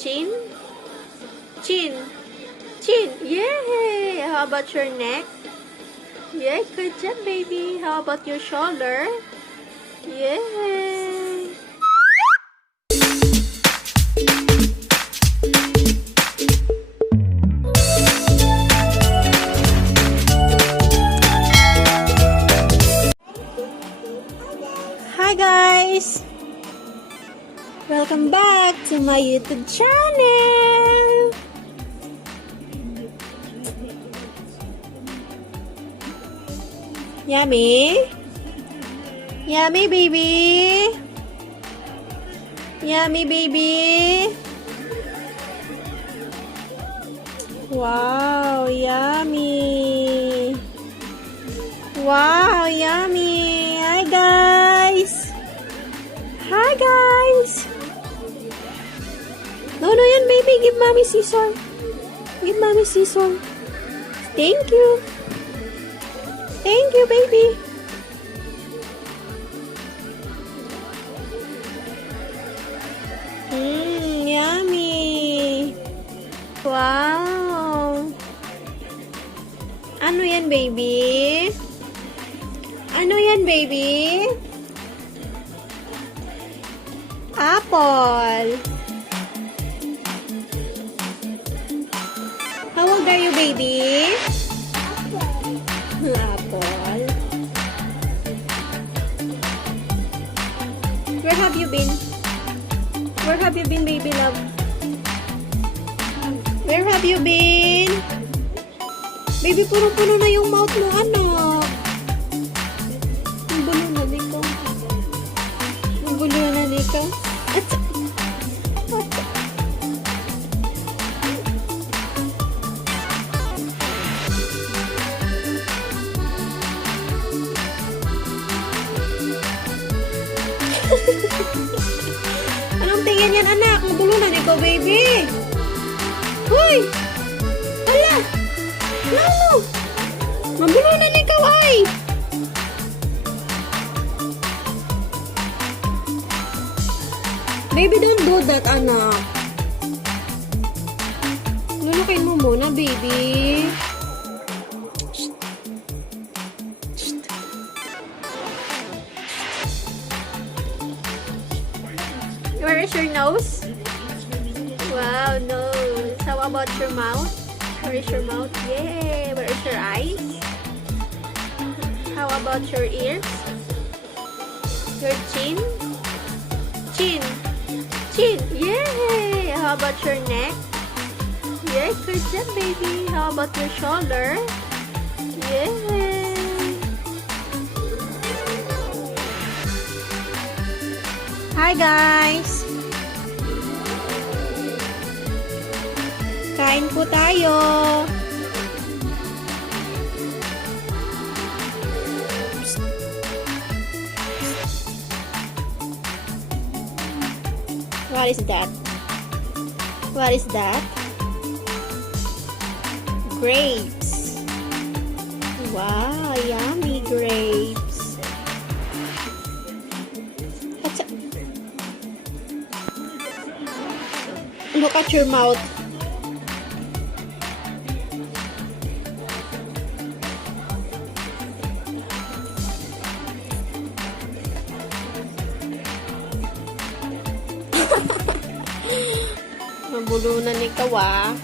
chin? Chin. Chin. Yay! How about your neck? Yeah, good job, baby. How about your shoulder? Yay! Hi guys! Welcome back to my YouTube channel! Yummy? Yummy, baby? Yummy, baby? Wow, yummy! Wow, yummy! Hi, guys! Hi, guys! No, yan, baby. Give mommy scissor. Give mommy scissor. Thank you. Thank you, baby. Yummy. Wow. Ano yan, baby? Ano yan, baby? Apple. How old are you, baby? Apple. Where have you been? Where have you been, baby love? Where have you been? Baby, puno-puno na yung mouth mo, anak. Ang gulo na, Nika. Ang gulo na, Nika. Anong tingin yan, anak? Mabulunan ikaw, baby. Hoy! Hala! Lalo! Mabulunan ikaw, ay! Baby, don't do that, anak. Lulukin mo muna, baby. Where is your nose? Wow, nose. How about your mouth? Where is your mouth? Yay! Where is your eyes? How about your ears? Your chin? Chin. Chin. Yay! How about your neck? Yay! Good job, baby. How about your shoulder? Yay! Hi guys! Kain po tayo! What is that? What is that? Grapes! Wow! Yummy grapes! Look at your mouth. Mabulunan ikaw, ah.